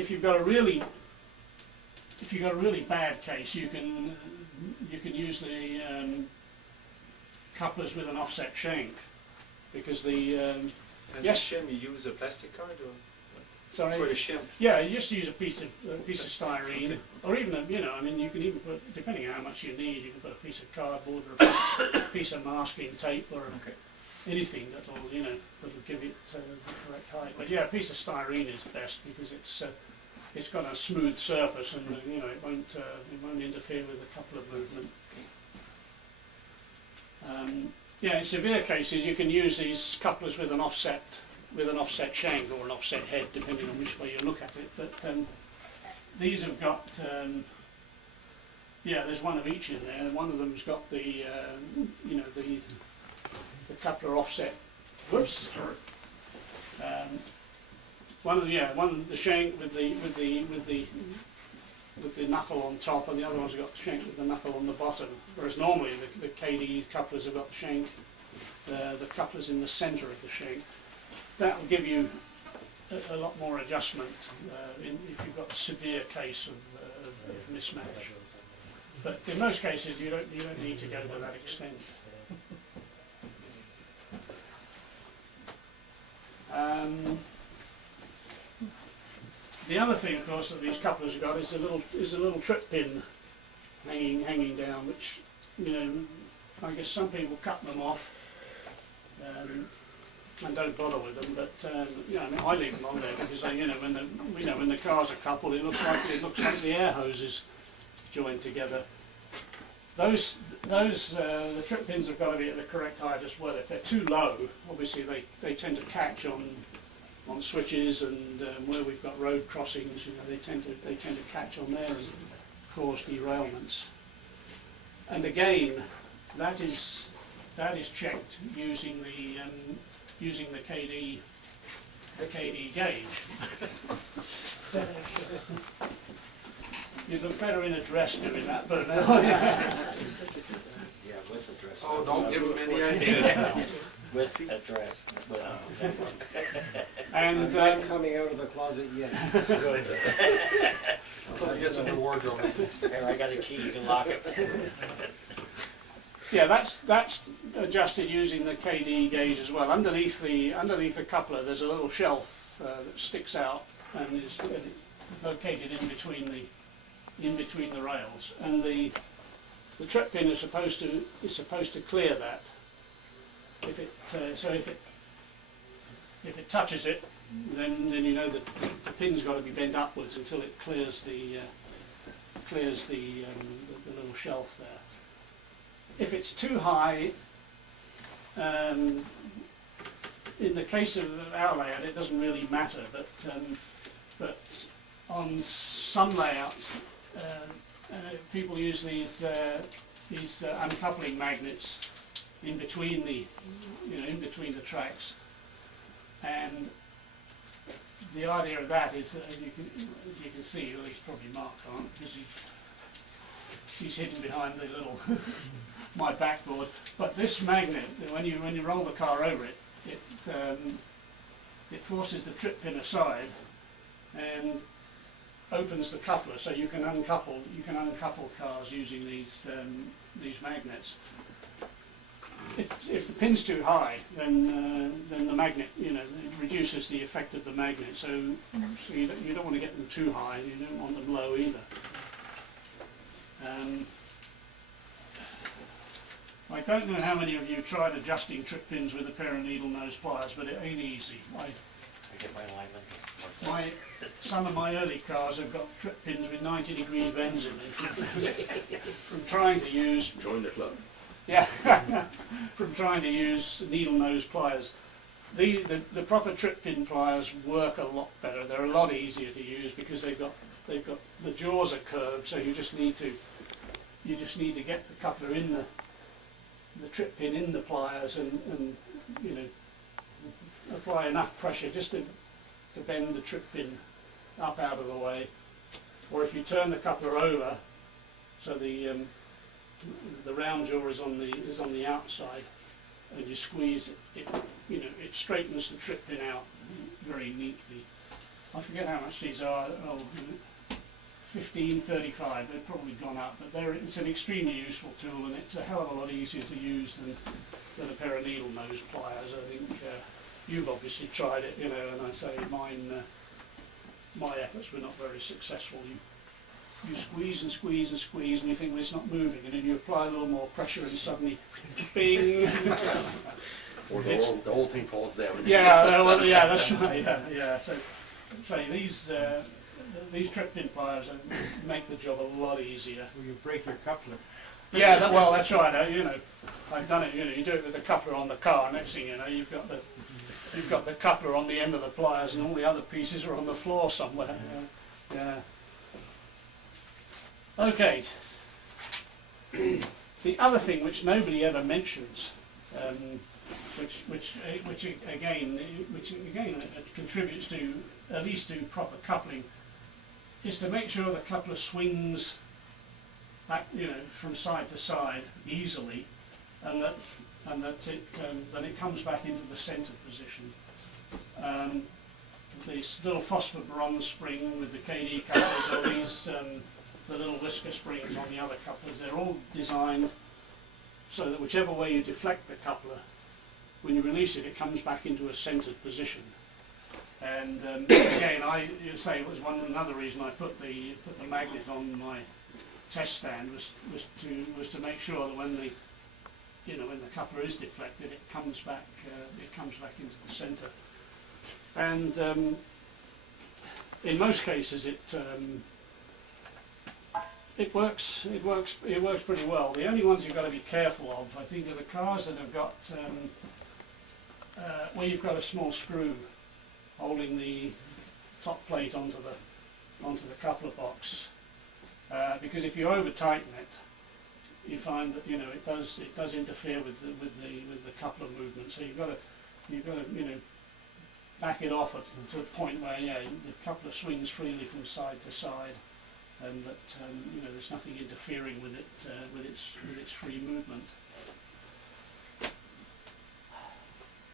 if you've got a really bad case, you can use the couplers with an offset shank, because the And yes. the shim, you use a plastic card or Sorry. for the shim? Yeah, you just use a piece of styrene, or even I mean, you can even put, depending on how much you need, you can put a piece of cardboard or a piece of masking tape or anything that'll that'll give it the correct height. But yeah, a piece of styrene is best because it's got a smooth surface and it won't interfere with the coupler movement. Yeah, in severe cases you can use these couplers with an offset shank or an offset head, depending on which way you look at it. But these have got there's one of each in there. One of them's got the the coupler offset. Whoops, sorry. One of the shank with the knuckle on top, and the other one's got the shank with the knuckle on the bottom. Whereas normally the KD couplers have got the shank, the couplers in the centre of the shank. That will give you a lot more adjustment if you've got a severe case of mismatch. But in most cases, you don't need to go to that extent. The other thing, of course, that these couplers have got is a little trip pin hanging down, which I guess some people cut them off and don't bother with them. But I mean, I leave them on there because when the cars are coupled, it looks like the air hoses joined together. The trip pins have got to be at the correct height as well. If they're too low, obviously they tend to catch on switches, and where we've got road crossings, they tend to catch on there and cause derailments. And again, that is checked using the KD gauge. You look better in a dress doing that, but Yeah, with a dress. Oh, don't give them any ideas. With a dress. and I'm not coming out of the closet yet. Good. Until he gets a new wardrobe. Here, I got a key, you can lock it. yeah, that's adjusted using the KD gauge as well. Underneath the coupler, there's a little shelf that sticks out and is located in between the rails, and the trip pin is supposed to clear that. If it touches it, then you know that the pin's got to be bent upwards until it clears the little shelf there. If it's too high, in the case of our layout, it doesn't really matter. But on some layouts, people use these uncoupling magnets in between the tracks, and the idea of that is that, as you can see, well, he's probably Mark can't, because he's hidden behind the little my backboard. But this magnet, when you roll the car over it, it forces the trip pin aside and opens the coupler, so you can uncouple cars using these magnets. If the pin's too high, then the magnet, it reduces the effect of the magnet. So you don't want to get them too high, and you don't want them low either. I don't know how many of you tried adjusting trip pins with a pair of needle nose pliers, but it ain't easy. I get my alignment. Some of my early cars have got trip pins with 90-degree bends in them from trying to use. Join the club. Yeah, from trying to use needle nose pliers. The proper trip pin pliers work a lot better. They're a lot easier to use because they've got the jaws are curved, so you just need to get the coupler in the trip pin in the pliers and apply enough pressure just to bend the trip pin up out of the way. Or if you turn the coupler over, so the round jaw is on the outside, and you squeeze it, it straightens the trip pin out very neatly. I forget how much these are, 15.35, they've probably gone up, but it's an extremely useful tool, and it's a hell of a lot easier to use than a pair of needle nose pliers. I think you've obviously tried it, and I say mine, my efforts were not very successful. You squeeze and squeeze and squeeze, and you think, well, it's not moving, and then you apply a little more pressure, and suddenly, bing! Or the whole thing falls down. Yeah, well, yeah, that's right. Yeah. So these trip-in pliers make the job a lot easier. Well, you break your coupler. Yeah, that's right. I've done it. You do it with the coupler on the car. Next thing you know, you've got the coupler on the end of the pliers, and all the other pieces are on the floor somewhere. Yeah. Okay. The other thing which nobody ever mentions, which again contributes to at least to proper coupling, is to make sure the coupler swings back, from side to side easily, and that it comes back into the centre position. This little phosphor bronze spring with the KD couplers, or these the little whisker springs on the other couplers, they're all designed so that whichever way you deflect the coupler, when you release it, it comes back into a centred position. And again, you say it was another reason I put the magnet on my test stand was to make sure that when the coupler is deflected, it comes back into the centre. And in most cases, it works pretty well. The only ones you've got to be careful of, I think, are the cars that have got where you've got a small screw holding the top plate onto the coupler box, because if you over tighten it, you find that it does interfere with the coupler movement. So you've got to back it off to a point where the coupler swings freely from side to side, and that there's nothing interfering with its free movement.